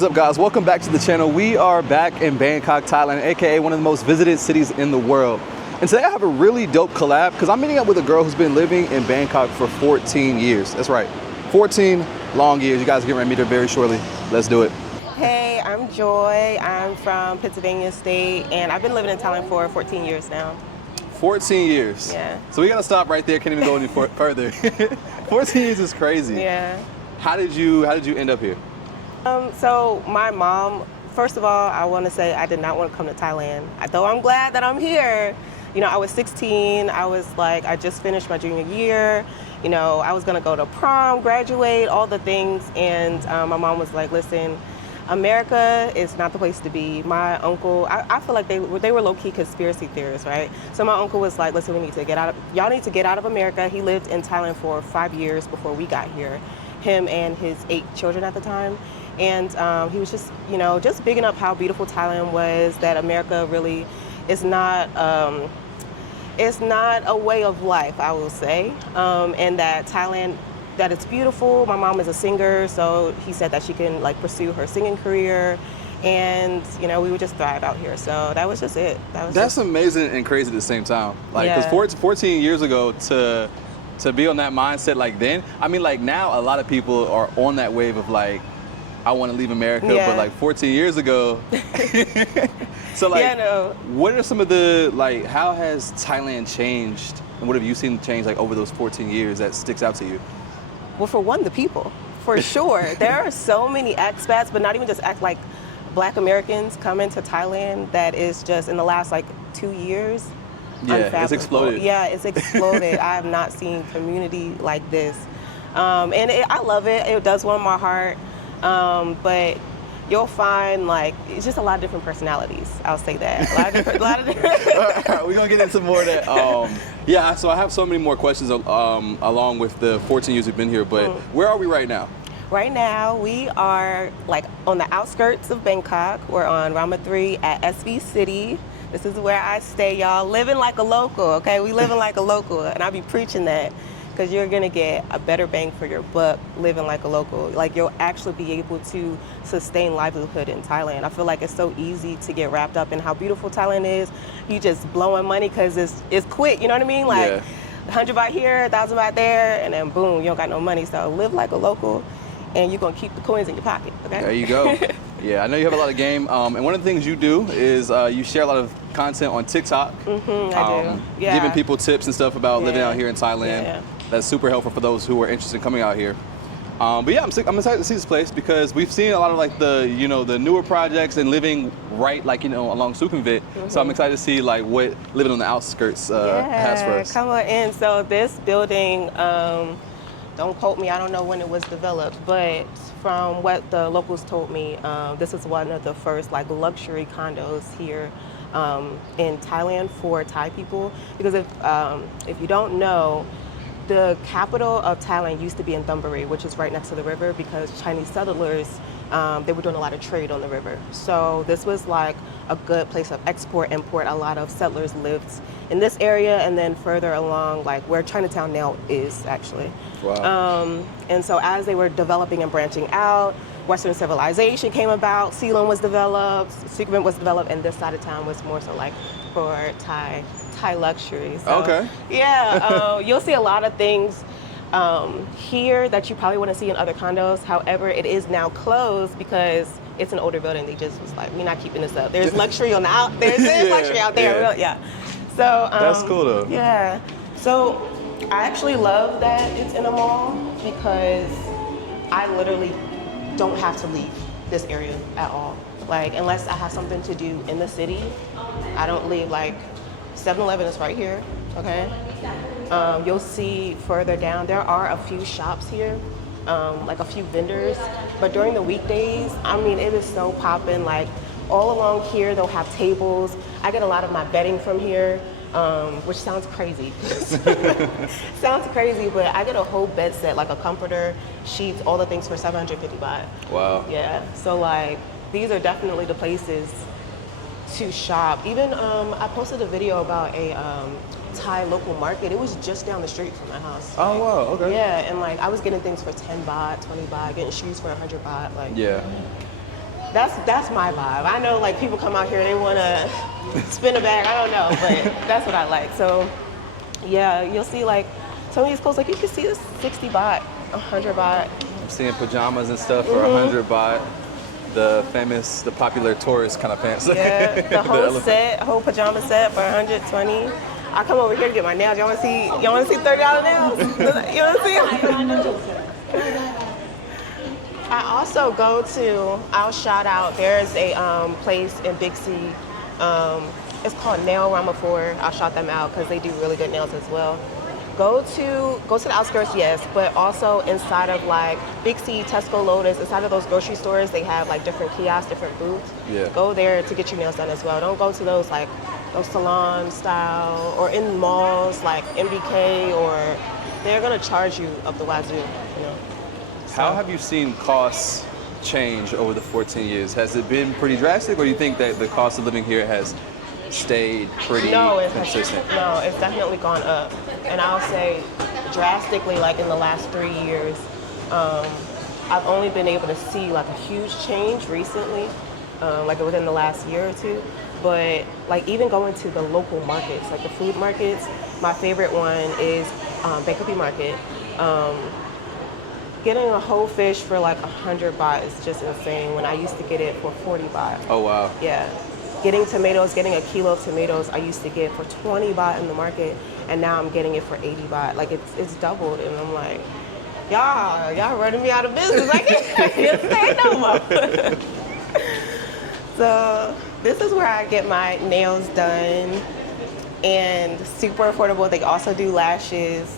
What is up, guys? Welcome back to the channel. We are back in Bangkok, Thailand, aka one of the most visited cities in the world. And today I have a really dope collab because I'm meeting up with a girl who's been living in Bangkok for 14 years. That's right, 14 long years. You guys are getting ready to meet her very shortly. Let's do it. Hey, I'm Joy. I'm from Pennsylvania State, and I've been living in Thailand for 14 years now. 14 years. Yeah. So we gotta stop right there. Can't even go any further. 14 years is crazy. Yeah. How did you end up here? So my mom, first of all, I want to say I did not want to come to Thailand. Though I'm glad that I'm here. You know, I was 16. I was like, I just finished my junior year. You know, I was gonna go to prom, graduate, all the things. And my mom was like, listen, America is not the place to be. My uncle, I feel like they were low-key conspiracy theorists, right? So my uncle was like, listen, y'all need to get out of America. He lived in Thailand for 5 years before we got here. Him and his 8 children at the time. And he was just, you know, just bigging up how beautiful Thailand was, that America really is not, it's not a way of life, I will say. And that Thailand, that it's beautiful. My mom is a singer, so he said that she can like pursue her singing career. And, you know, we would just thrive out here. So that was just it. That's amazing and crazy at the same time. Like, because 14 years ago to be on that mindset like then, I mean, like now a lot of people are on that wave of like, I want to leave America, but like 14 years ago. So like, what are some of the, like, how has Thailand changed and what have you seen change like over those 14 years that sticks out to you? Well, for one, the people, for sure. There are so many expats, but not even just like Black Americans coming to Thailand that is just in the last like 2 years. Yeah, it's exploded. Yeah, it's exploded. I have not seen community like this. And I love it. It does warm my heart. But you'll find like, it's just a lot of different personalities. I'll say that. A lot of different. We're going to get into more of that. Yeah, so I have so many more questions along with the 14 years we've been here, but where are we right now? Right now, we are like on the outskirts of Bangkok. We're on Rama 3 at SV City. This is where I stay, y'all. Living like a local, okay? We living like a local, and I be preaching that because you're gonna get a better bang for your buck living like a local. Like, you'll actually be able to sustain livelihood in Thailand. I feel like it's so easy to get wrapped up in how beautiful Thailand is. You just blowing money because it's quick, you know what I mean? Like, 100 baht here, 1,000 baht there, and then boom, you don't got no money. So live like a local, and you're gonna keep the coins in your pocket, okay? There you go. Yeah, I know you have a lot of game, and one of the things you do is you share a lot of content on TikTok. I do. Yeah. Giving people tips and stuff about living out here in Thailand. Yeah. That's super helpful for those who are interested in coming out here. But yeah, I'm excited to see this place because we've seen a lot of like the newer projects and living right like along Sukhumvit. So I'm excited to see like what living on the outskirts has for us. Come on in. So this building, don't quote me, I don't know when it was developed, but from what the locals told me, this was one of the first like luxury condos here in Thailand for Thai people. Because if you don't know, the capital of Thailand used to be in Thonburi, which is right next to the river, because Chinese settlers, they were doing a lot of trade on the river. So this was like a good place of export, import. A lot of settlers lived in this area, and then further along, like where Chinatown now is, actually. Wow. And so as they were developing and branching out, Western civilization came about, Ceylon was developed, Sukhumvit was developed, and this side of town was more so like for Thai luxury. So, okay. Yeah, you'll see a lot of things here that you probably wouldn't see in other condos. However, it is now closed because it's an older building. They just was like, we're not keeping this up. There's luxury on the out. There's luxury out there. Yeah. So that's cool though. Yeah. So I actually love that it's in a mall because I literally don't have to leave this area at all. Like, unless I have something to do in the city, I don't leave. Like, 7-Eleven is right here, okay? You'll see further down, there are a few shops here, like a few vendors, but during the weekdays, I mean, it is so popping. Like, all along here, they'll have tables. I get a lot of my bedding from here, which sounds crazy. Sounds crazy, but I get a whole bed set, like a comforter, sheets, all the things for 750 baht. Wow. Yeah, so like, these are definitely the places to shop. Even I posted a video about a Thai local market. It was just down the street from my house. Oh wow, okay. Yeah, and like I was getting things for 10 baht, 20 baht, getting shoes for 100 baht. Like, yeah. That's my vibe. I know like people come out here, they want to spin a bag. I don't know, but that's what I like. So yeah, you'll see like some of these clothes, like you can see this 60 baht, 100 baht. I'm seeing pajamas and stuff for 100 baht. The popular tourist kind of pants. Yeah, the whole pajama set for 120. I come over here to get my nails. Y'all want to see $30 nails? You want to see them? I also go to, I'll shout out, there's a place in Big C. It's called Nail Ramapur. I'll shout them out because they do really good nails as well. Go to the Outskirts, yes, but also inside of like Big C, Tesco, Lotus, inside of those grocery stores, they have like different kiosks, different booths. Yeah. Go there to get your nails done as well. Don't go to those salon style or in malls like MBK, or they're gonna charge you up the wazoo, you know. How have you seen costs change over the 14 years? Has it been pretty drastic, or do you think that the cost of living here has stayed pretty consistent? No, it's definitely gone up. And I'll say drastically, like in the last 3 years, I've only been able to see like a huge change recently, like within the last year or two. But like even going to the local markets, like the food markets, my favorite one is Bangkok Market. Getting a whole fish for like 100 baht is just insane when I used to get it for 40 baht. Oh, wow. Yeah. Getting tomatoes, getting a kilo of tomatoes, I used to get for 20 baht in the market, and now I'm getting it for 80 baht. Like it's doubled, and I'm like, y'all running me out of business. I can't stay no more. So this is where I get my nails done, and super affordable. They also do lashes.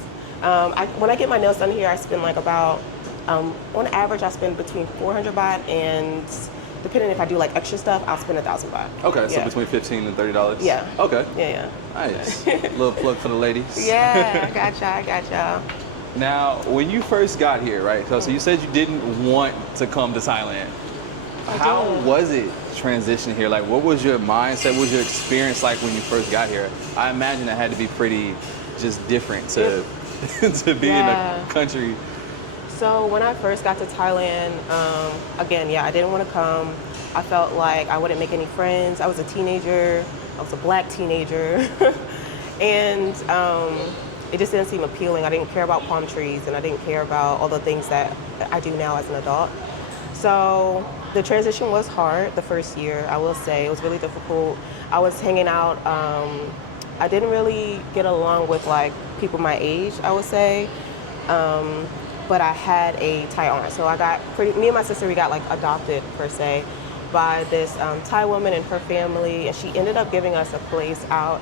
When I get my nails done here, I spend like about, on average, I spend between 400 baht and, depending if I do like extra stuff, I'll spend 1,000 baht. Okay, so between $15 and $30. Yeah. Okay. Yeah. Nice. Little plug for the ladies. Yeah, I gotcha. Now, when you first got here, right? So you said you didn't want to come to Thailand. How was it transitioning here? Like, what was your mindset? What was your experience like when you first got here? I imagine it had to be pretty just different to to be in a country. So when I first got to Thailand, again, I didn't want to come. I felt like I wouldn't make any friends. I was a teenager. I was a black teenager. And it just didn't seem appealing. I didn't care about palm trees, and I didn't care about all the things that I do now as an adult. So the transition was hard the first year, I will say. It was really difficult. I was hanging out. I didn't really get along with like people my age, I would say. But I had a Thai aunt. So me and my sister, we got like adopted per se by this Thai woman and her family. And she ended up giving us a place out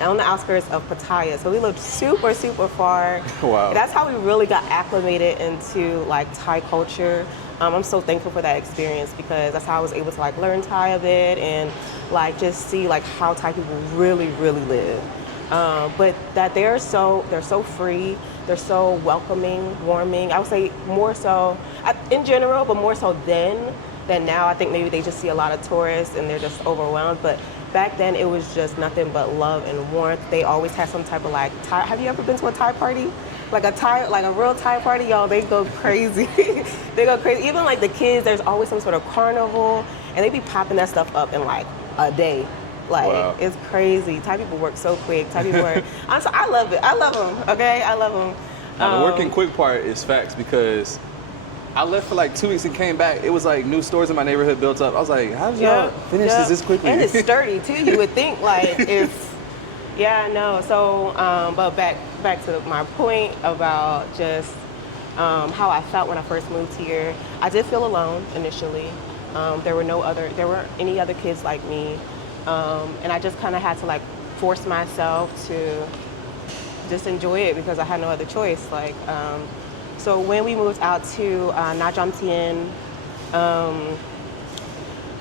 on the outskirts of Pattaya. So we lived super, super far. Wow. That's how we really got acclimated into like Thai culture. I'm so thankful for that experience because that's how I was able to like learn Thai a bit and like just see like how Thai people really, really live. But that they're so free, they're so welcoming, warming. I would say more so in general, but more so then than now. I think maybe they just see a lot of tourists and they're just overwhelmed. But back then it was just nothing but love and warmth. They always had some type of like Thai. Have you ever been to a Thai party? Like a real Thai party, y'all, they go crazy. They go crazy. Even like the kids, there's always some sort of carnival, and they be popping that stuff up in like a day. Like, It's crazy. Thai people work so quick. Thai people work. I love it. I love them, okay? I love them. Now, the working quick part is facts because I left for like 2 weeks and came back. It was like new stores in my neighborhood built up. I was like, how did y'all finish this quickly? And it's sturdy, too. You would think, like, it's... Yeah, no. So, but back to my point about just how I felt when I first moved here. I did feel alone initially. There weren't any other kids like me, and I just kind of had to like force myself to just enjoy it because I had no other choice. Like, so when we moved out to Nha Jom Tien,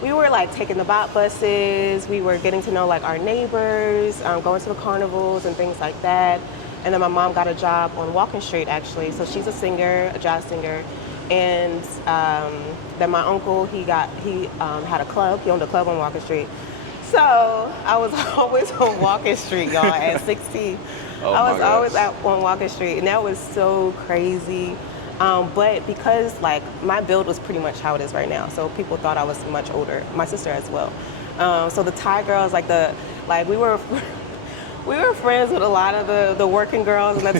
we were like taking the bot buses, we were getting to know like our neighbors, going to the carnivals and things like that. And then my mom got a job on Walking Street actually. So she's a singer, a jazz singer. And then my uncle, he had a club, he owned a club on Walking Street. So I was always on Walking Street, y'all, at 16. I was always on Walking Street, and that was so crazy. But because like my build was pretty much how it is right now, so people thought I was much older. My sister as well. So the Thai girls, we were we were friends with a lot of the working girls and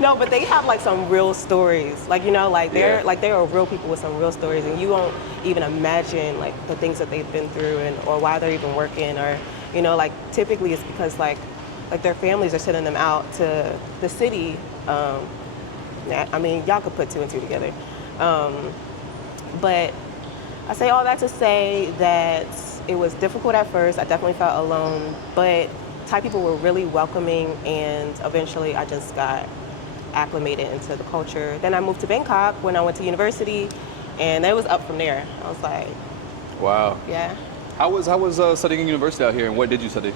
no, but they have like some real stories. Like they are real people with some real stories, and you won't even imagine like the things that they've been through or why they're even working, or like typically it's because like their families are sending them out to the city. I mean, y'all could put two and two together. But I say all that to say that it was difficult at first. I definitely felt alone, but Thai people were really welcoming, and eventually I just got acclimated into the culture. Then I moved to Bangkok when I went to university, and it was up from there. I was like, wow. Yeah. How was studying in university out here, and what did you study?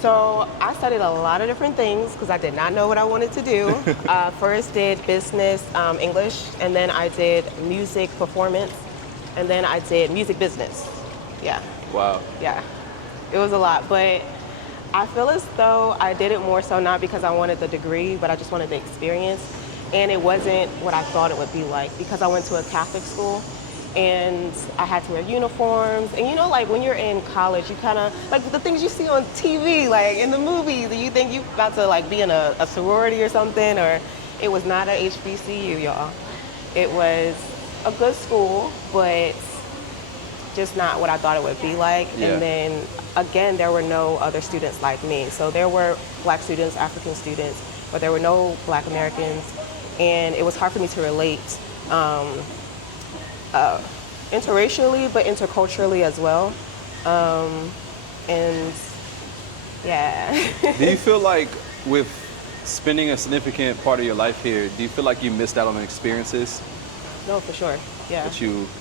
So I studied a lot of different things because I did not know what I wanted to do. First did business, English, and then I did music performance, and then I did music business. Yeah. Wow. Yeah. It was a lot, but I feel as though I did it more so not because I wanted the degree, but I just wanted the experience. And it wasn't what I thought it would be like, because I went to a Catholic school and I had to wear uniforms. And like when you're in college, you kind of, like the things you see on TV, like in the movies, you think you got to like be in a sorority or something, or it was not a HBCU, y'all. It was a good school, but just not what I thought it would be like. Yeah. And then again, there were no other students like me. So there were Black students, African students, but there were no Black Americans. And it was hard for me to relate interracially, but interculturally as well. And yeah. Do you feel like with spending a significant part of your life here, do you feel like you missed out on experiences? No, for sure. Yeah.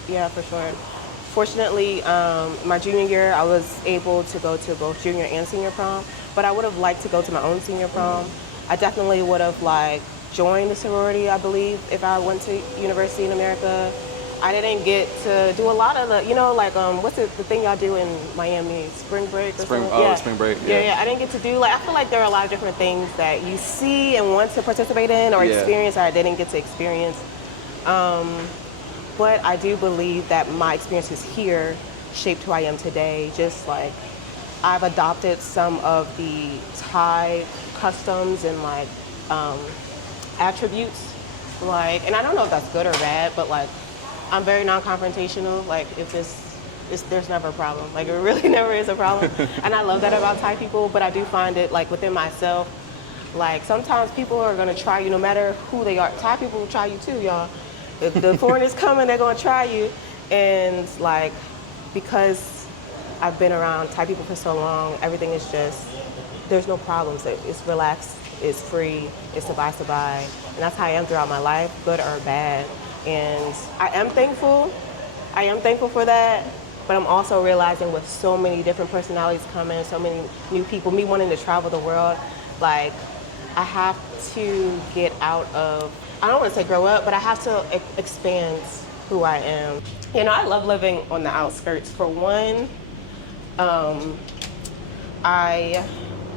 Yeah, for sure. Fortunately, my junior year, I was able to go to both junior and senior prom, but I would have liked to go to my own senior prom. I definitely would have joined the sorority, I believe, if I went to university in America. I didn't get to do a lot of the, what's the thing y'all do in Miami, spring break or something? Yeah. Spring break, yeah. Yeah, I didn't get to do, I feel like there are a lot of different things that you see and want to participate in or experience that I didn't get to experience. But I do believe that my experiences here shaped who I am today. Just like I've adopted some of the Thai customs and attributes. And I don't know if that's good or bad, but I'm very non-confrontational. There's never a problem. It really never is a problem. And I love that about Thai people, but I do find it within myself. Sometimes people are gonna try you no matter who they are. Thai people will try you too, y'all. If the foreigners coming, they're gonna try you. And because I've been around Thai people for so long, everything is just, there's no problems. It's relaxed, it's free, it's sabai. And that's how I am throughout my life, good or bad. And I am thankful for that, but I'm also realizing with so many different personalities coming, so many new people, me wanting to travel the world, I have to get out of, I don't want to say grow up, but I have to expand who I am. I love living on the outskirts. For one,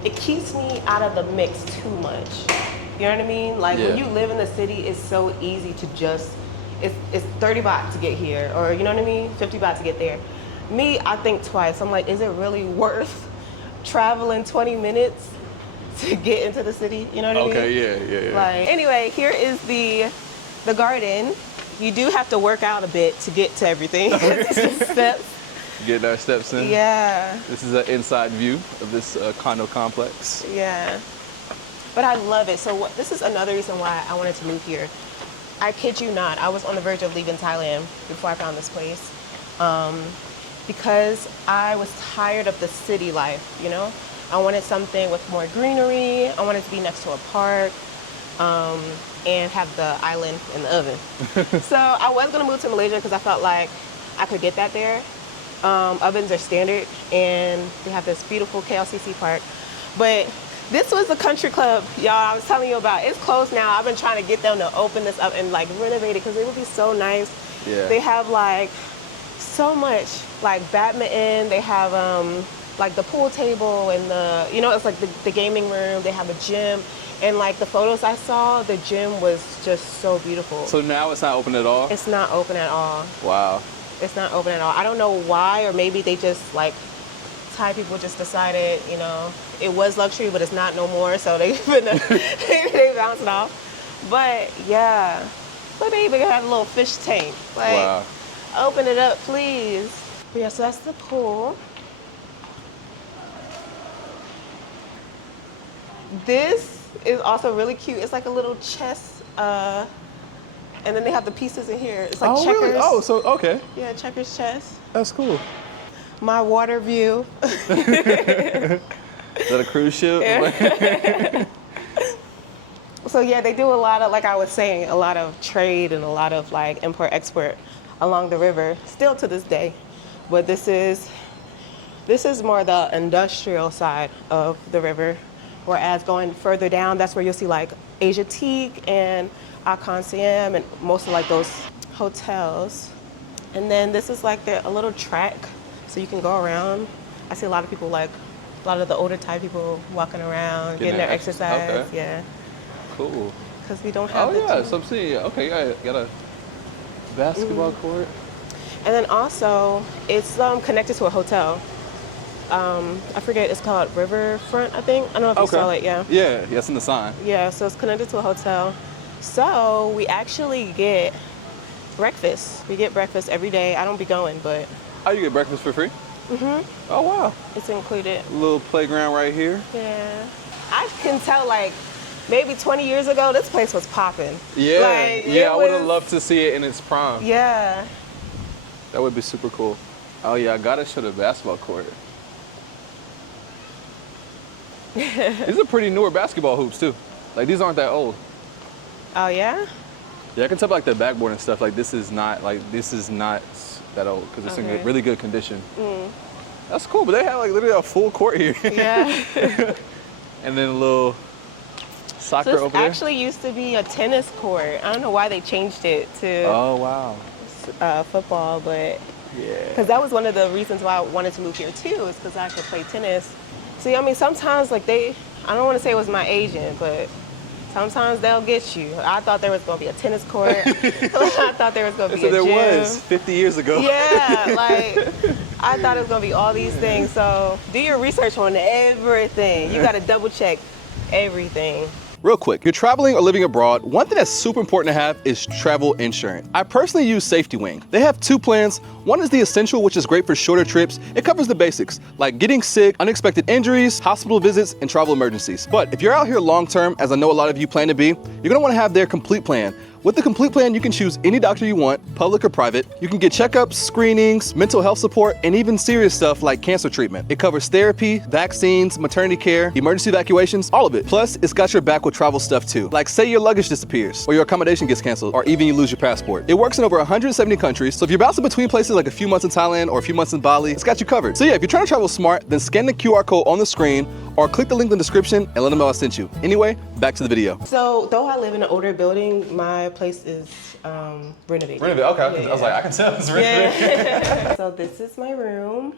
it keeps me out of the mix too much. You know what I mean? When you live in the city, it's so easy to just, it's 30 baht to get here, or you know what I mean? 50 baht to get there. Me, I think twice. I'm is it really worth traveling 20 minutes to get into the city? You know what I mean? Okay, yeah. Anyway, here is the garden. You do have to work out a bit to get to everything. It's just steps. Getting our steps in. Yeah. This is an inside view of this condo complex. Yeah. But I love it. So this is another reason why I wanted to move here. I kid you not, I was on the verge of leaving Thailand before I found this place. Because I was tired of the city life, I wanted something with more greenery. I wanted to be next to a park, and have the island in the oven. So I was gonna move to Malaysia because I felt like I could get that there. Ovens are standard, and they have this beautiful KLCC park. But this was the country club, y'all, I was telling you about. It's closed now. I've been trying to get them to open this up and renovate it because it would be so nice. Yeah. They have so much, badminton. They have like the pool table and it's like the gaming room. They have a gym. And like the photos I saw, the gym was just so beautiful. So now it's not open at all? It's not open at all. Wow. It's not open at all. I don't know why, or maybe they just like Thai people just decided, it was luxury, but it's not no more. So they they bounced it off. But yeah, look, they even had a little fish tank. Like, wow. Open it up, please. But yeah, so that's the pool. This is also really cute. It's like a little chess, and then they have the pieces in here. It's like checkers. Really? Oh, so okay. Yeah, checkers chess. That's cool. My water view. Is that a cruise ship? Yeah. So yeah, they do a lot of, like I was saying, a lot of trade and a lot of like import-export along the river, still to this day. But this is more the industrial side of the river. Whereas going further down, that's where you'll see like Asiatique and Siam and most of like those hotels. And then this is like a little track, so you can go around. I see a lot of people, like a lot of the older Thai people walking around, getting their exercise. Okay. Yeah. Cool. Because we don't have. Oh yeah, so I'm seeing. Okay, you got a basketball court. And then also, it's connected to a hotel. I forget, it's called Riverfront, I think. I don't know if you saw it, yeah. Yeah, it's in the sign. Yeah, so it's connected to a hotel. So we actually get breakfast. We get breakfast every day. I don't be going, but. Oh, you get breakfast for free? Mm-hmm. Oh, wow. It's included. A little playground right here. Yeah. I can tell, like, maybe 20 years ago, this place was popping. Yeah, like, I would have loved to see it in its prime. Yeah. That would be super cool. Oh yeah, I gotta show the basketball court. These are pretty newer basketball hoops too. Like these aren't that old. Oh yeah? Yeah, I can tell by like the backboard and stuff. Like this is not that old because it's in really good condition. Mm. That's cool, but they have like literally a full court here. Yeah. And then a little soccer over there. This actually used to be a tennis court. I don't know why they changed it to. Oh wow. Football, but yeah, because that was one of the reasons why I wanted to move here too, is because I could play tennis. See, I mean, sometimes like I don't want to say it was my agent, but sometimes they'll get you. I thought there was going to be a tennis court. I thought there was going to be a gym. There was 50 years ago. Yeah, like I thought it was going to be all these things. So do your research on everything. You got to double check everything. Real quick, you're traveling or living abroad, one thing that's super important to have is travel insurance. I personally use Safety Wing. They have two plans. One is the Essential, which is great for shorter trips. It covers the basics, like getting sick, unexpected injuries, hospital visits, and travel emergencies. But if you're out here long term, as I know a lot of you plan to be, you're gonna wanna have their Complete Plan. With the Complete Plan, you can choose any doctor you want, public or private. You can get checkups, screenings, mental health support, and even serious stuff like cancer treatment. It covers therapy, vaccines, maternity care, emergency evacuations, all of it. Plus, it's got your back with travel stuff too. Like say your luggage disappears, or your accommodation gets canceled, or even you lose your passport. It works in over 170 countries, so if you're bouncing between places like a few months in Thailand or a few months in Bali, it's got you covered. So yeah, if you're trying to travel smart, then scan the QR code on the screen, or click the link in the description and let them know I sent you. Anyway, back to the video. So though I live in an older building, my place is renovated. Renovated, okay. I was like, I can tell it's renovated. Yeah. So this is my room.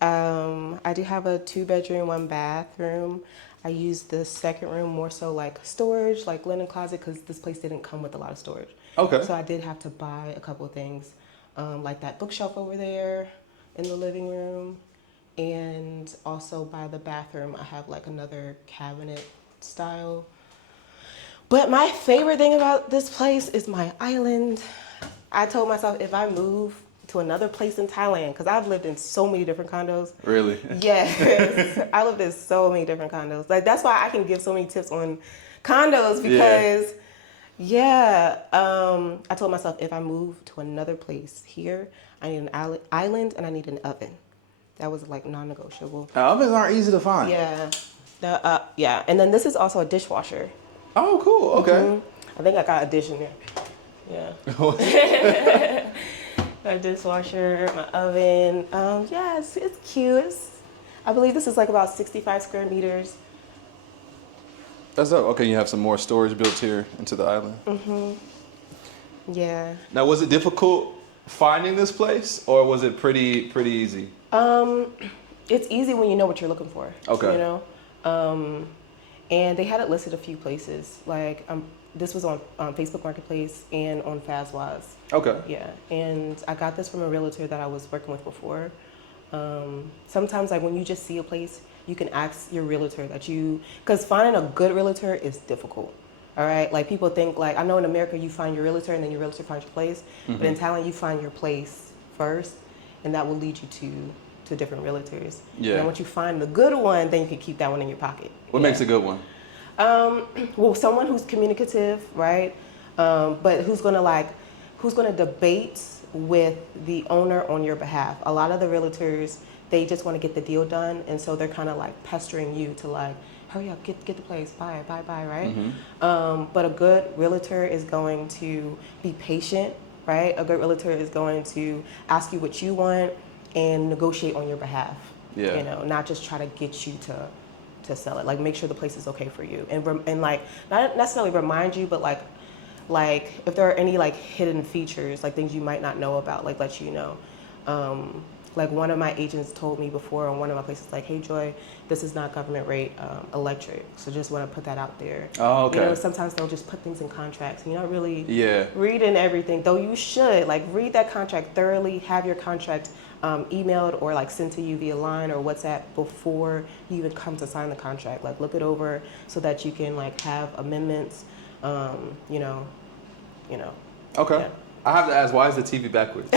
I do have a 2-bedroom, 1-bathroom. I use the second room more so like storage, like linen closet, because this place didn't come with a lot of storage. Okay. So I did have to buy a couple of things, like that bookshelf over there in the living room. And also by the bathroom, I have like another cabinet style. But my favorite thing about this place is my island. I told myself if I move to another place in Thailand, because I've lived in so many different condos. Really? Yes, I lived in so many different condos. Like that's why I can give so many tips on condos because, I told myself if I move to another place here, I need an island and I need an oven. That was like non-negotiable. Ovens aren't easy to find. Yeah, and then this is also a dishwasher. Oh, cool. Okay. Mm-hmm. I think I got a dish in there. Yeah. A dishwasher, my oven. It's cute. I believe this is like about 65 square meters. That's up. Okay, you have some more storage built here into the island. Mm-hmm. Yeah. Now, was it difficult finding this place, or was it pretty easy? It's easy when you know what you're looking for. Okay. You know, and they had it listed a few places. Like this was on Facebook Marketplace and on Fazwaz. Okay. Yeah, and I got this from a realtor that I was working with before. Sometimes, like when you just see a place, you can ask your realtor because finding a good realtor is difficult. All right, like people think like I know in America you find your realtor and then your realtor finds your place, but in Thailand you find your place first, and that will lead you to different realtors. Yeah. And then once you find the good one, then you can keep that one in your pocket. What makes a good one? Well, someone who's communicative, right? But who's gonna debate with the owner on your behalf. A lot of the realtors, they just want to get the deal done, and so they're kind of like pestering you to like, hurry up, get the place, buy, right? But a good realtor is going to be patient, right? A good realtor is going to ask you what you want and negotiate on your behalf. Yeah. You know, not just try to get you to sell it. Like make sure the place is okay for you, and like not necessarily remind you, but like if there are any like hidden features, like things you might not know about, like let you know. Like one of my agents told me before on one of my places, like, hey Joy, this is not government rate electric, so just want to put that out there. Oh, okay. You know, sometimes they'll just put things in contracts and you're not really Yeah. reading everything, though you should. Like read that contract thoroughly, have your contract emailed or like sent to you via line or WhatsApp before you even come to sign the contract. Like look it over so that you can like have amendments, you know. Okay. Yeah. I have to ask, why is the TV backwards?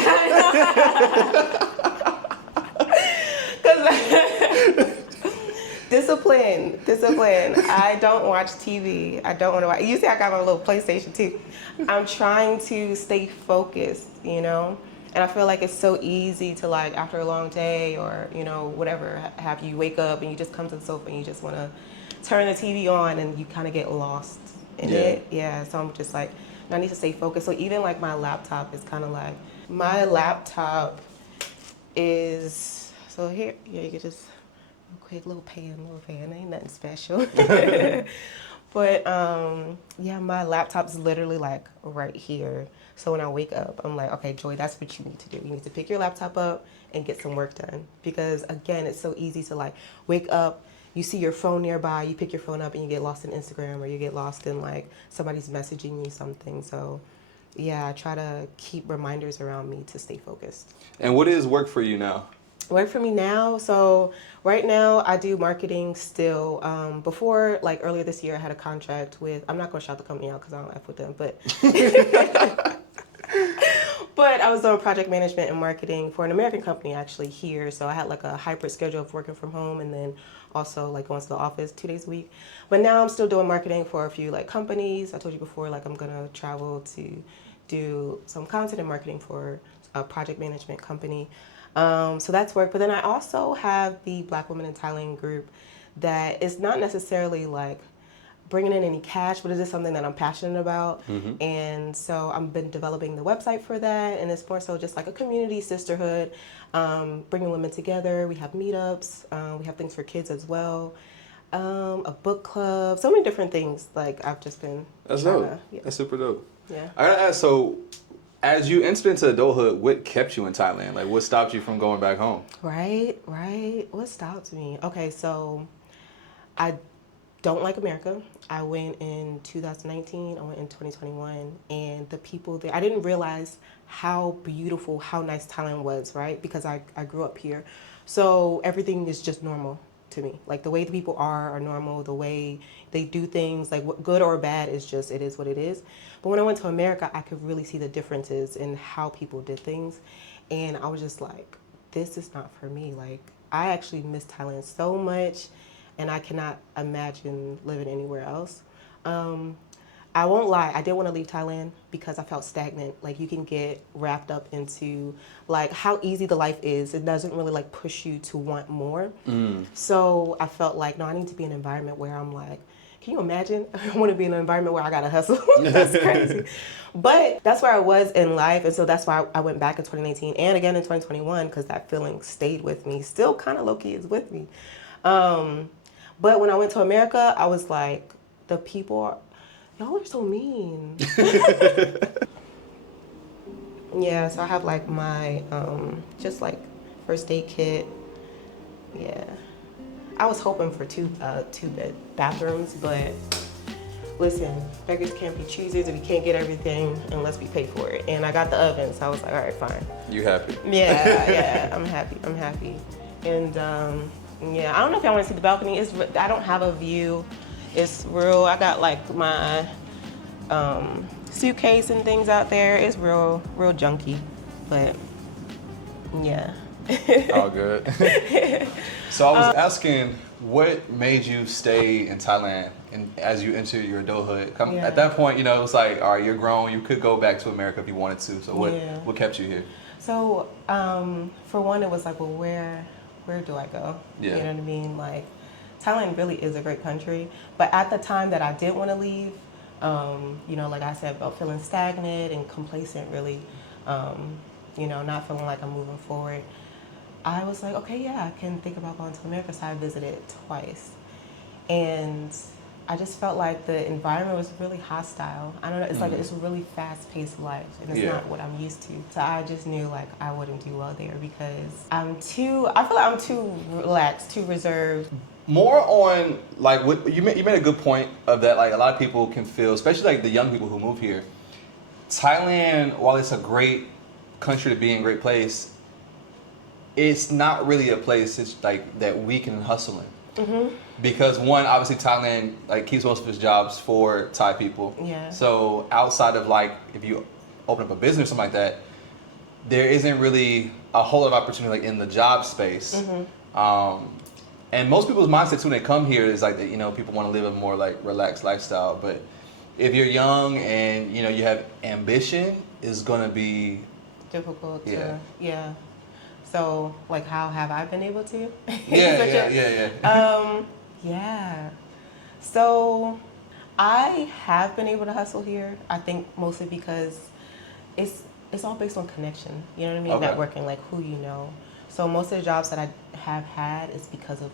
Discipline. I don't watch TV. I don't want to watch. You see, I got my little PlayStation too. I'm trying to stay focused, you know? And I feel like it's so easy to like, after a long day or, you know, whatever, have you wake up and you just come to the sofa and you just want to turn the TV on and you kind of get lost in it. Yeah, so I'm just like, I need to stay focused. So even like my laptop is kind of like, my laptop is, so here, yeah, you can just, quick little pan, ain't nothing special. But yeah, my laptop's literally like right here. So when I wake up, I'm like, okay, Joy, that's what you need to do. You need to pick your laptop up and get some work done. Because again, it's so easy to like wake up, you see your phone nearby, you pick your phone up and you get lost in Instagram or you get lost in like somebody's messaging you something. So yeah, I try to keep reminders around me to stay focused. And what is work for you now? Work for me now. So right now I do marketing still. Before, like earlier this year, I had a contract with, I'm not going to shout the company out because I don't F with them, but but I was doing project management and marketing for an American company actually here. So I had like a hybrid schedule of working from home and then also like going to the office 2 days a week. But now I'm still doing marketing for a few like companies. I told you before, like I'm going to travel to do some content and marketing for a project management company. So that's work. But then I also have the Black Women in Thailand group that is not necessarily like bringing in any cash, but it is something that I'm passionate about. And so I've been developing the website for that. And it's more so just like a community sisterhood, bringing women together. We have meetups. We have things for kids as well. A book club, so many different things. Like I've just been That's dope. That's super dope. Yeah. I gotta ask, so as you entered into adulthood, what kept you in Thailand? Like, what stopped you from going back home? Right. What stopped me? Okay, so I don't like America. I went in 2019, I went in 2021, and the people there, I didn't realize how beautiful, how nice Thailand was, right? Because I grew up here. So everything is just normal to me. Like the way the people are normal, the way they do things, like what, good or bad, is just, it is what it is. But when I went to America, I could really see the differences in how people did things. And I was just like, this is not for me. Like, I actually miss Thailand so much, and I cannot imagine living anywhere else. I won't lie, I did want to leave Thailand because I felt stagnant. Like you can get wrapped up into like how easy the life is. It doesn't really like push you to want more. So I felt like, no, I need to be in an environment where I'm like, can you imagine? I want to be in an environment where I got to hustle. That's crazy. But that's where I was in life. And so that's why I went back in 2019 and again in 2021 because that feeling stayed with me. Still kind of low-key is with me. But when I went to America, I was like, the people y'all are so mean. Yeah, so I have like my just like first aid kit, Yeah. I was hoping for two bed bathrooms, but listen, beggars can't be choosers if you can't get everything unless we pay for it. And I got the oven, so I was like, all right, fine. You happy? Yeah, I'm happy. And yeah, I don't know if y'all want to see the balcony. I don't have a view. It's real. I got like my suitcase and things out there. It's real junky, but yeah. All good. So I was asking, what made you stay in Thailand and as you enter your adulthood? At that point, you know, it was like, all right, you're grown. You could go back to America if you wanted to. So what kept you here? So for one, it was like, well, where do I go? Yeah. You know what I mean? Like, Thailand really is a great country. But at the time that I did want to leave, you know, like I said, about feeling stagnant and complacent, really, you know, not feeling like I'm moving forward, I was like, okay, yeah, I can think about going to America. So I visited twice. And I just felt like the environment was really hostile. I don't know, it's like it's a really fast-paced life, and it's not what I'm used to. So I just knew like I wouldn't do well there because I feel like I'm too relaxed, too reserved. More on like what you made a good point of that. Like a lot of people can feel, especially like the young people who move here. Thailand, while it's a great country to be in, great place, it's not really a place it's like that we can hustle in. Mm-hmm. Because one, obviously Thailand like keeps most of its jobs for Thai people. Yeah. So outside of like if you open up a business or something like that, there isn't really a whole lot of opportunity like in the job space. Mm-hmm. And most people's mindset when they come here is like that, you know, people want to live a more like relaxed lifestyle. But if you're young and you know you have ambition, it's gonna be difficult. Yeah. So, like, how have I been able to? Yeah. So, I have been able to hustle here. I think mostly because it's all based on connection. You know what I mean? Okay. Networking, like who you know. So most of the jobs that I have had is because of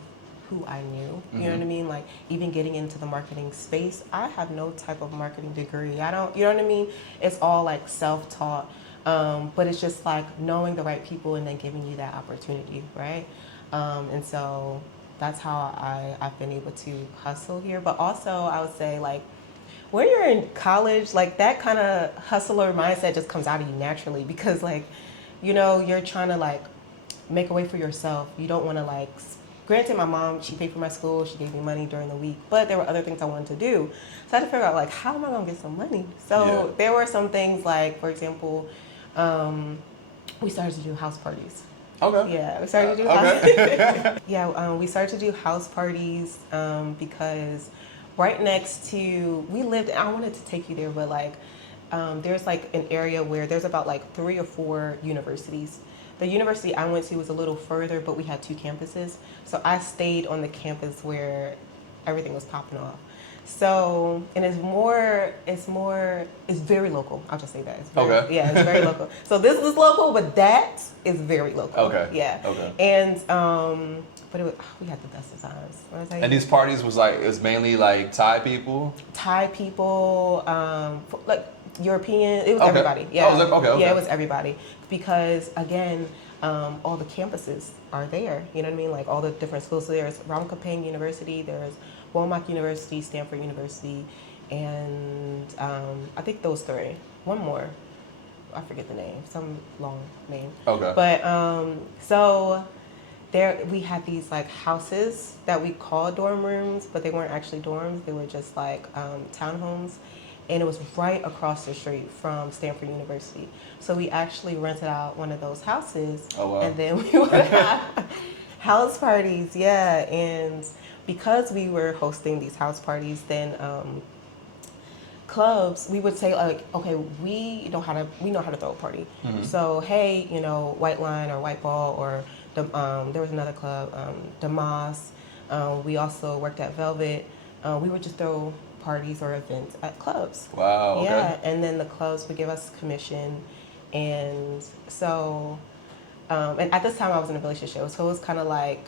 who I knew. You know what I mean? Like even getting into the marketing space, I have no type of marketing degree. I don't. You know what I mean? It's all like self-taught. But it's just like knowing the right people and then giving you that opportunity, right? And so that's how I've been able to hustle here. But also I would say like when you're in college, like that kind of hustler mindset just comes out of you naturally because like, you know, you're trying to like make a way for yourself. You don't want to like, granted my mom, she paid for my school, she gave me money during the week, but there were other things I wanted to do. So I had to figure out like, how am I going to get some money? So there were some things like, for example, we started to do house parties. Okay. Yeah, we started to do house. We started to do house parties because right next to we lived. I wanted to take you there, but like there's like an area where there's about like 3 or 4 universities. The university I went to was a little further, but we had 2 campuses. So I stayed on the campus where everything was popping off. So, and it's very local. I'll just say that. It's very, yeah, it's very local. So this is local, but that is very local. Okay. Yeah. Okay. And, but we had the best of times. And these parties was like, it was mainly like Thai people? Thai people, like European, it was everybody. Yeah. Okay. Yeah, it was everybody. Because again, all the campuses are there. You know what I mean? Like all the different schools. So there's Ramkapeng University, there's Womack University, Stanford University, and I think those 3. One more, I forget the name, some long name. Okay. But so there we had these like houses that we called dorm rooms, but they weren't actually dorms. They were just like townhomes, and it was right across the street from Stanford University. So we actually rented out one of those houses, and then we would have house parties. Yeah, and because we were hosting these house parties, then clubs, we would say like, okay, we know how to throw a party. Mm-hmm. So hey, you know, White Line or White Ball or there was another club, Damas. We also worked at Velvet. We would just throw parties or events at clubs. Wow. Okay. Yeah, and then the clubs would give us commission, and so and at this time I was in a relationship, so it was kind of like.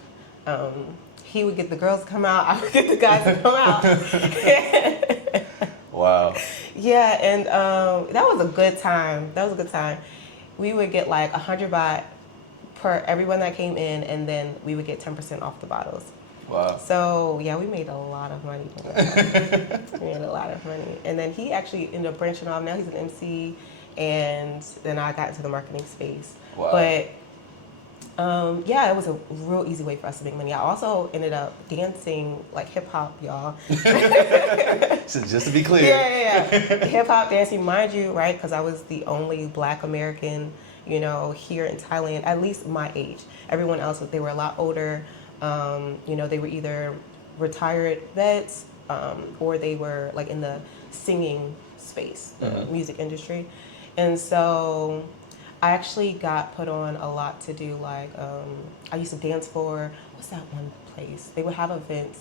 He would get the girls to come out, I would get the guys to come out. Wow. Yeah, and that was a good time. We would get like 100 baht per everyone that came in, and then we would get 10% off the bottles. Wow. So yeah, we made a lot of money. We made a lot of money, and then he actually ended up branching off. Now he's an MC, and then I got into the marketing space. Wow. But yeah, it was a real easy way for us to make money. I also ended up dancing like hip hop, y'all. So just to be clear. Yeah. Hip hop dancing, mind you, right? Because I was the only Black American, you know, here in Thailand, at least my age. Everyone else, they were a lot older. You know, they were either retired vets or they were like in the singing space, the music industry. And so I actually got put on a lot to do, like, I used to dance for, what's that one place? They would have events.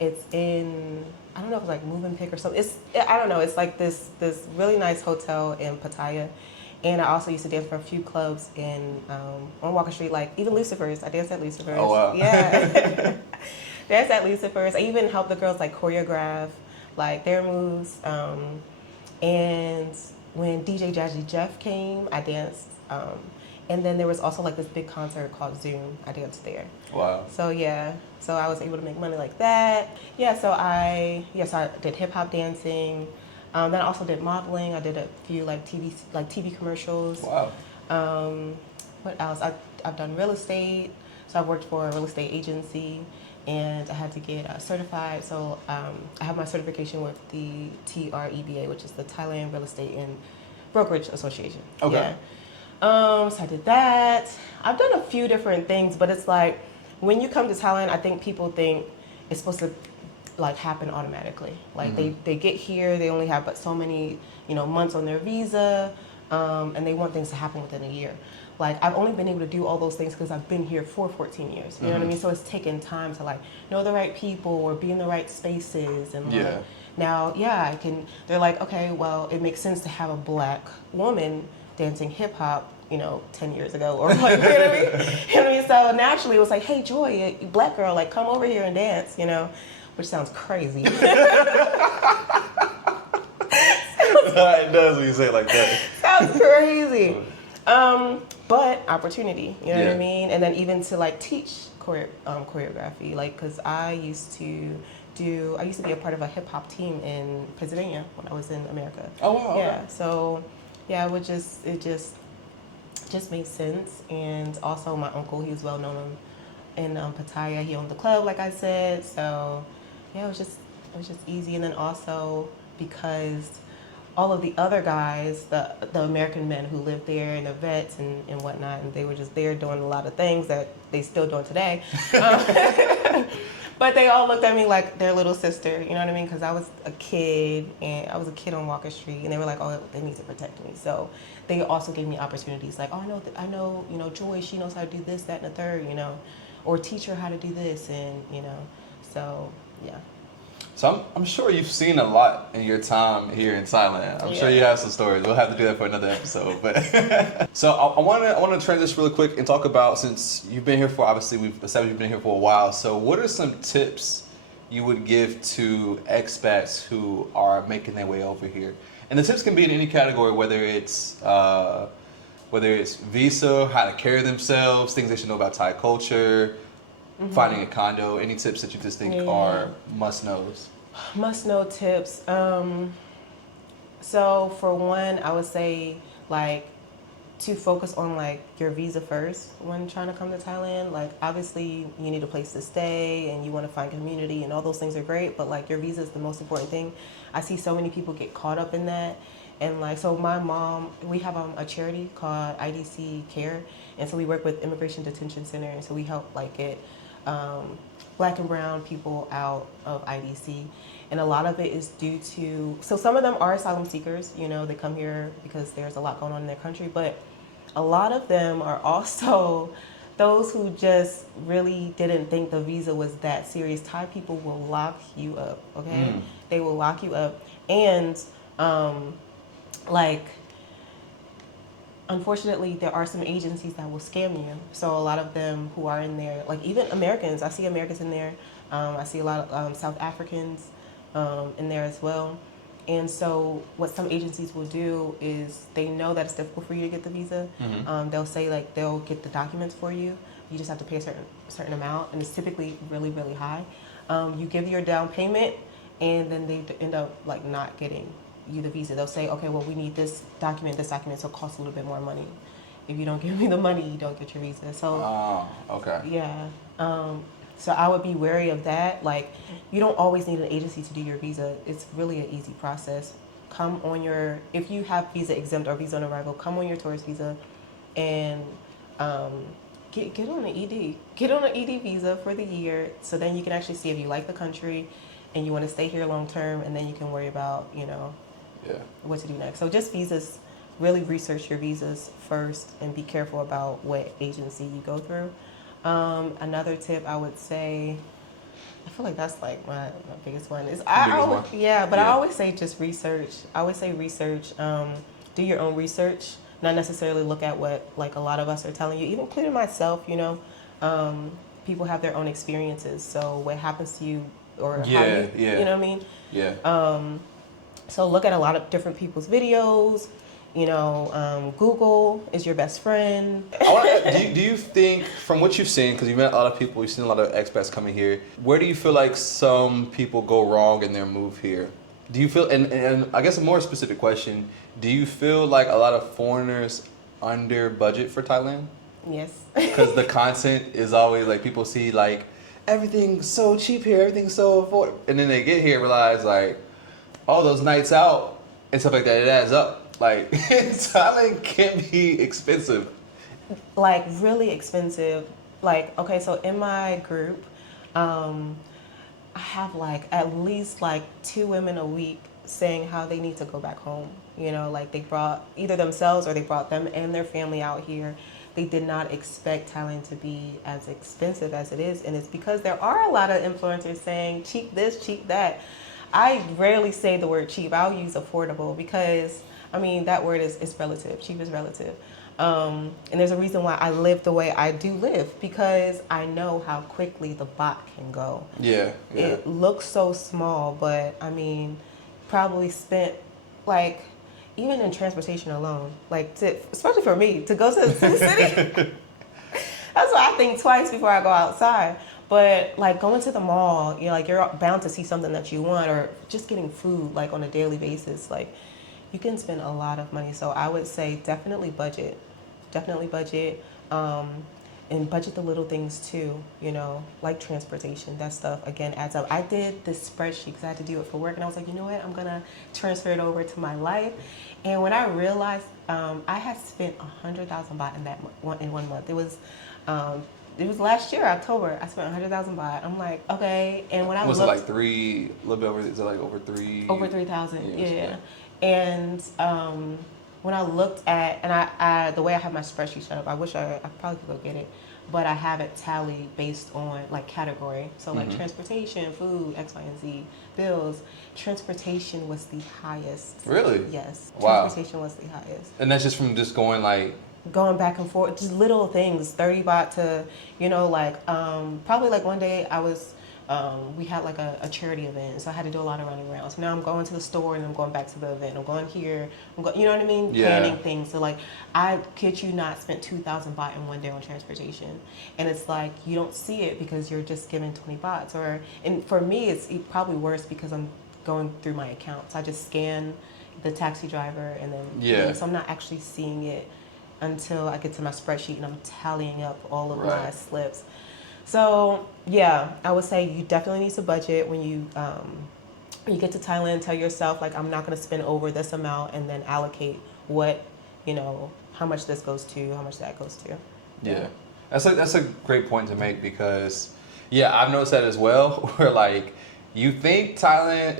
It's in, I don't know if it's like Movenpick or something. I don't know, it's like this really nice hotel in Pattaya. And I also used to dance for a few clubs on Walker Street, like even Lucifer's. I danced at Lucifer's. Oh, wow. Yeah. Danced at Lucifer's. I even helped the girls like choreograph like their moves. And when DJ Jazzy Jeff came, I danced. And then there was also like this big concert called Zoom. I danced there. Wow. So yeah, so I was able to make money like that. Yeah, so I did hip hop dancing. Then I also did modeling. I did a few like TV commercials. Wow. What else? I've done real estate. So I've worked for a real estate agency, and I had to get certified. So I have my certification with the TREBA, which is the Thailand Real Estate and Brokerage Association. Okay. Yeah. So I did that. I've done a few different things, but it's like when you come to Thailand, I think people think it's supposed to like happen automatically. Like they get here, they only have but so many, you know, months on their visa, and they want things to happen within a year. Like I've only been able to do all those things because I've been here for 14 years. You know what I mean? So it's taken time to like know the right people or be in the right spaces and like now, yeah, I can. They're like, okay, well, it makes sense to have a Black woman dancing hip hop, you know, 10 years ago or like, you know what I mean? You know what I mean? So naturally it was like, hey, Joy, a Black girl, like come over here and dance, you know, which sounds crazy. It does when you say it like that. Sounds crazy. But opportunity, you know what I mean? And then even to like teach choreography, like, cause I used to be a part of a hip hop team in Pennsylvania when I was in America. Oh wow. Yeah. Okay. So yeah, it just made sense. And also my uncle, he was well known in Pattaya. He owned the club, like I said. So yeah, it was just easy. And then also because all of the other guys, the American men who lived there and the vets and whatnot, and they were just there doing a lot of things that they still doing today. But they all looked at me like their little sister, you know what I mean? Because I was a kid, and I was a kid on Walker Street, and they were like, oh, they need to protect me. So they also gave me opportunities, like, oh, I know, you know, Joy, she knows how to do this, that, and the third, you know, or teach her how to do this, and you know, so yeah. So I'm sure you've seen a lot in your time here in Thailand. I'm sure you have some stories. We'll have to do that for another episode. But so I want to transition really quick and talk about, since you've been here for, obviously we've established you've been here for a while. So what are some tips you would give to expats who are making their way over here? And the tips can be in any category, whether it's visa, how to carry themselves, things they should know about Thai culture, finding a condo, any tips that you just think are must-knows? Must-know tips. So for one, I would say like to focus on like your visa first when trying to come to Thailand. Like obviously you need a place to stay and you want to find community and all those things are great, but like your visa is the most important thing. I see so many people get caught up in that. And like, so my mom, we have a charity called IDC Care. And so we work with Immigration Detention Center. And so we help like get Black and brown people out of IDC. And a lot of it is due to, so some of them are asylum seekers, you know, they come here because there's a lot going on in their country, but a lot of them are also those who just really didn't think the visa was that serious. Thai people will lock you up, okay? They will lock you up. And like, unfortunately, there are some agencies that will scam you. So a lot of them who are in there, like even Americans, I see Americans in there. I see a lot of South Africans in there as well. And so what some agencies will do is they know that it's difficult for you to get the visa. They'll say like they'll get the documents for you. You just have to pay a certain amount, and it's typically really, really high. You give your down payment, and then they end up like not getting you the visa. They'll say, okay, well, we need this document, so it costs a little bit more money. If you don't give me the money, you don't get your visa. So, okay. Yeah. So I would be wary of that. Like, you don't always need an agency to do your visa. It's really an easy process. If you have visa exempt or visa on arrival, come on your tourist visa and get on an ED. Get on an ED visa for the year, so then you can actually see if you like the country and you want to stay here long term, and then you can worry about, what to do next. So just visas, really research your visas first and be careful about what agency you go through. Another tip I would say, I feel like that's like my biggest one is I always say just research. I always say research. Do your own research, not necessarily look at what like a lot of us are telling you, even including myself. People have their own experiences. So what happens to you or how you know what I mean? Yeah. So look at a lot of different people's videos. Google is your best friend. Do you think, from what you've seen, because you've met a lot of people, you've seen a lot of expats coming here, where do you feel like some people go wrong in their move here? Do you feel, and I guess a more specific question, do you feel like a lot of foreigners under budget for Thailand? Yes. Because the content is always like, people see like, everything's so cheap here, everything's so affordable. And then they get here and realize like, all those nights out and stuff like that, it adds up. Like, Thailand can be expensive. Like, really expensive. Like, okay, so in my group, I have like at least like 2 women a week saying how they need to go back home. Like they brought either themselves or they brought them and their family out here. They did not expect Thailand to be as expensive as it is. And it's because there are a lot of influencers saying cheap this, cheap that. I rarely say the word cheap. I'll use affordable because that word is relative. Cheap is relative. And there's a reason why I live the way I do live, because I know how quickly the baht can go. Yeah. It looks so small, but probably spent like, even in transportation alone, like especially for me, to go to the city. That's why I think twice before I go outside. But like going to the mall, you're bound to see something that you want, or just getting food like on a daily basis, like you can spend a lot of money. So I would say definitely budget, and budget the little things too, like transportation. That stuff, again, adds up. I did this spreadsheet because I had to do it for work, and I was like, you know what, I'm going to transfer it over to my life. And when I realized I had spent 100,000 baht in 1 month. It was last year, October. I spent 100,000 baht. I'm like, okay. And when I was looked, it like a little bit over? Is it like over 3? Over 3,000. Yeah. And when I looked at, and I the way I have my spreadsheet set up, I wish I probably could go get it, but I have it tallied based on like category. So like transportation, food, X, Y, and Z, bills. Transportation was the highest. Really? Yes. Wow. Transportation was the highest. And that's just from just going like. Going back and forth, just little things, 30 baht to, probably like one day I was, we had like a charity event, so I had to do a lot of running around. So now I'm going to the store and I'm going back to the event. I'm going here, you know what I mean? Yeah. Planning things. So like, I kid you not, spent 2,000 baht in one day on transportation. And it's like, you don't see it because you're just giving 20 bahts. And for me, it's probably worse because I'm going through my accounts. I just scan the taxi driver and then, so I'm not actually seeing it until I get to my spreadsheet and I'm tallying up all of my slips. So yeah, I would say you definitely need to budget when you get to Thailand. Tell yourself like, I'm not going to spend over this amount, and then allocate what, how much this goes to, how much that goes to. Yeah, that's a great point to make, because I've noticed that as well. Where like, you think Thailand,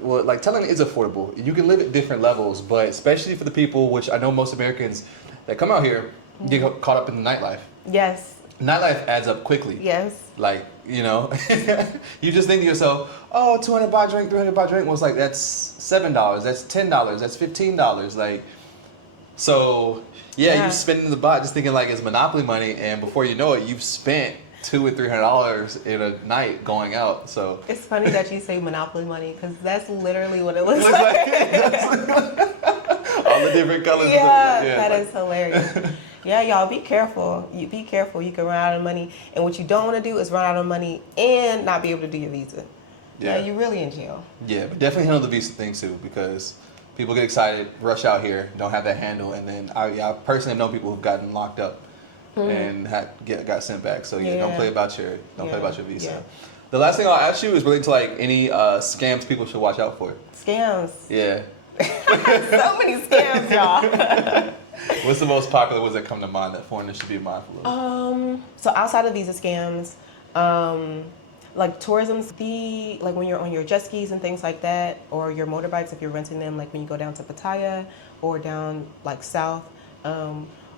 Thailand is affordable. You can live at different levels, but especially for the people, which I know most Americans that come out here, get caught up in the nightlife. Yes. Nightlife adds up quickly. Yes. Like, you just think to yourself, oh, 200 baht drink, 300 baht drink. Well, it's like, that's $7, that's $10, that's $15. Like, so, you're spending the baht just thinking like it's monopoly money, and before you know it, you've spent $200 or $300 in a night going out. So it's funny that you say Monopoly money because that's literally what it looks like. All the different colors. Yeah, that is hilarious. Yeah, y'all, be careful. You be careful. You can run out of money, and what you don't want to do is run out of money and not be able to do your visa. Yeah, you're really in jail. Yeah, but definitely handle the visa thing too, because people get excited, rush out here, don't have that handle, and then I personally know people who've gotten locked up and got sent back. So don't play about your visa. Yeah. The last thing I'll ask you is related to like any scams people should watch out for. Scams. Yeah. So many scams, y'all. What's the most popular ones that come to mind that foreigners should be mindful of? So outside of visa scams, like tourism, like when you're on your jet skis and things like that, or your motorbikes if you're renting them, like when you go down to Pattaya or down like south,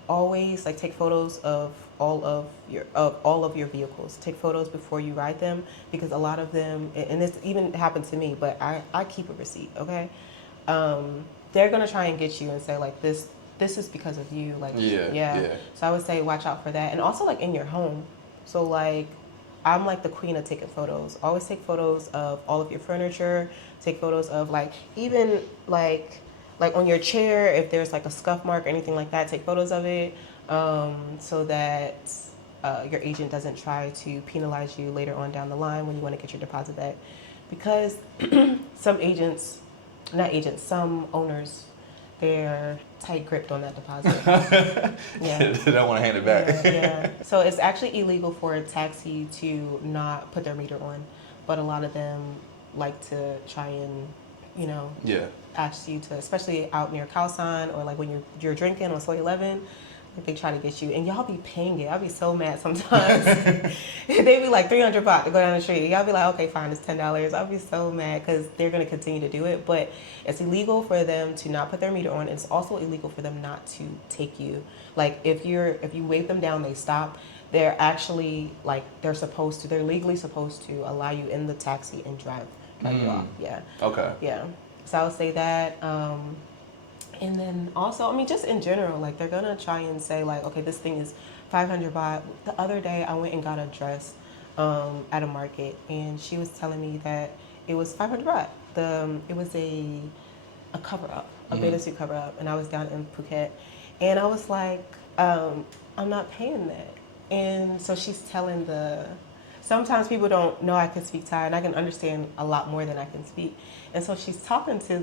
always like take photos of all of your vehicles. Take photos before you ride them, because a lot of them, and this even happened to me, but I keep a receipt, okay? They're gonna try and get you and say like this is because of you, like yeah. So I would say watch out for that, and also like in your home. So like I'm like the queen of taking photos. Always take photos of all of your furniture. Take photos of like even like on your chair, if there's like a scuff mark or anything like that, take photos of it, so that your agent doesn't try to penalize you later on down the line when you want to get your deposit back. Because some owners, they're tight-gripped on that deposit. Yeah. They don't want to hand it back. Yeah. So it's actually illegal for a taxi to not put their meter on, but a lot of them like to try and, ask you to, especially out near Khao San or like when you're drinking on Soy 11, like they try to get you, and y'all be paying it. I'll be so mad sometimes. They be like 300 baht to go down the street. Y'all be like, okay, fine, it's $10. I'll be so mad because they're gonna continue to do it. But it's illegal for them to not put their meter on. It's also illegal for them not to take you. Like if you wave them down, they stop. They're actually like they're legally supposed to allow you in the taxi and drive you off. Yeah. Okay. Yeah. So I would say that. And then also, I mean, just in general, like they're gonna try and say like, okay, this thing is 500 baht. The other day, I went and got a dress at a market, and she was telling me that it was 500 baht. It was a cover up, a bathing suit cover up, and I was down in Phuket, and I was like, I'm not paying that. And so she's telling sometimes people don't know I can speak Thai, and I can understand a lot more than I can speak. And so she's talking to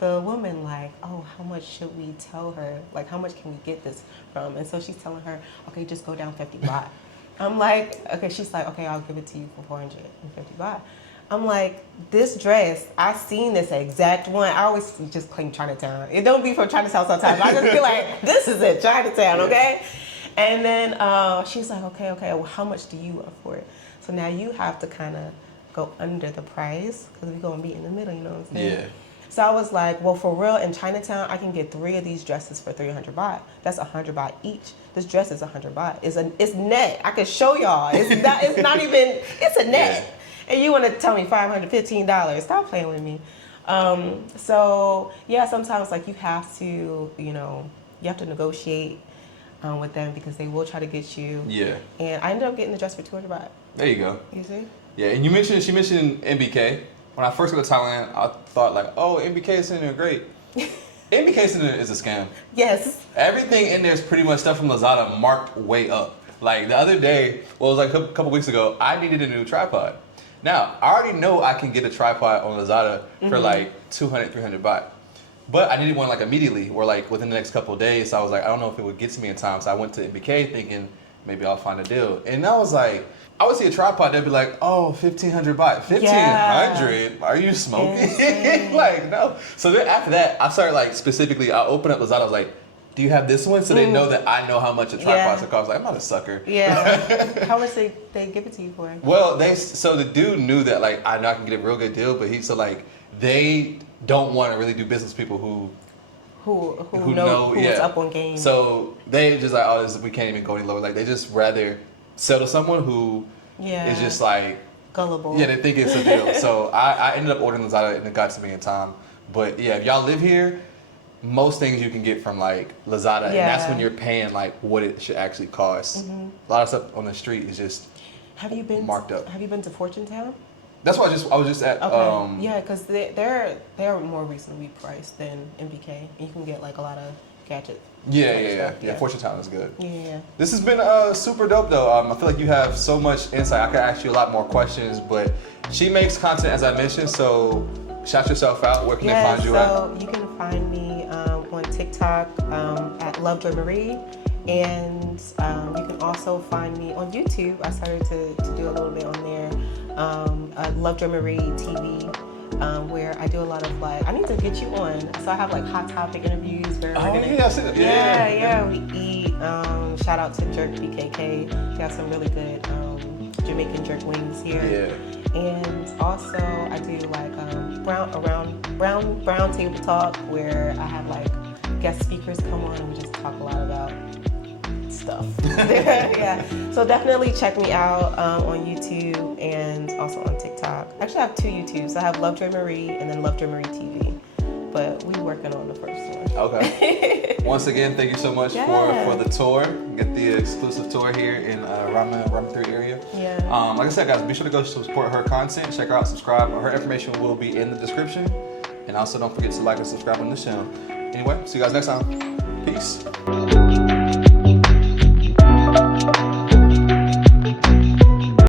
the woman like, oh, how much should we tell her? Like, how much can we get this from? And so she's telling her, okay, just go down 50 baht. I'm like, okay, she's like, okay, I'll give it to you for 450 baht. I'm like, this dress, I seen this exact one. I always just claim Chinatown. It don't be from Chinatown sometimes. I just feel like, this is it, Chinatown, okay? And then she's like, okay, well, how much do you want for it? So now you have to kind of go under the price because we're going to be in the middle, you know what I'm saying? Yeah. So I was like, well, for real, in Chinatown, I can get 3 of these dresses for 300 baht. That's 100 baht each. This dress is 100 baht. It's net. I can show y'all. It's a net. Yeah. And you want to tell me $515. Stop playing with me. So, yeah, sometimes, like, you have to, you have to negotiate with them because they will try to get you. Yeah. And I ended up getting the dress for 200 baht. There you go. You see? Yeah, and she mentioned MBK. When I first got to Thailand, I thought like, oh, MBK Center is great. MBK Center is a scam. Yes. Everything in there is pretty much stuff from Lazada marked way up. Like the other day, well, it was like a couple weeks ago, I needed a new tripod. Now, I already know I can get a tripod on Lazada for like 200, 300 baht. But I needed one like immediately or like within the next couple of days. So I was like, I don't know if it would get to me in time. So I went to MBK thinking maybe I'll find a deal. And I was like, I would see a tripod, they'd be like, oh, 1,500 baht. 1,500? Yeah. Are you smoking? Like, no. So then after that, I started like specifically, I opened up Lazada, I was like, do you have this one? So they know that I know how much a tripod costs. I was like, I'm not a sucker. Yeah. How much they give it to you for? Well, so the dude knew that like I know I can get a real good deal, but they don't want to really do business with people who know who's up on game. So they just like, oh, we can't even go any lower. Like they just rather settle someone who is just like gullible. Yeah, they think it's a deal. So I ended up ordering Lazada and it got to me in time. But yeah, if y'all live here, most things you can get from like Lazada, and that's when you're paying like what it should actually cost. A lot of stuff on the street is just Have you been marked up. Have you been to Fortune Town? That's why I was just at. Okay. Yeah, because they're more reasonably priced than MBK, and you can get like a lot of gadgets. Yeah. Fortune Town is good. Yeah. This has been super dope though. I feel like you have so much insight. I could ask you a lot more questions, but she makes content as I mentioned. So shout yourself out. Where can they find you at? So you can find me on TikTok at Lovejoy Marie, and you can also find me on YouTube. I started to do a little bit on there. Lovejoy Marie TV. Where I do a lot of like, I need to get you on. So I have like hot topic interviews where we're gonna, I see that. Yeah. we eat. Shout out to Jerk BKK. We have some really good Jamaican jerk wings here. Yeah. And also I do like brown table talk where I have like guest speakers come on and we just talk a lot about stuff. Yeah. So definitely check me out on YouTube and also on TikTok. Actually, I have 2 YouTubes. I have Lovejoy Marie and then Lovejoy Marie TV. But we're working on the first one. Okay. Once again, thank you so much for the tour. Get the exclusive tour here in Ramen 3 area. Yeah. Like I said, guys, be sure to go support her content. Check her out, subscribe. Her information will be in the description. And also don't forget to like and subscribe on this channel. Anyway, see you guys next time. Peace.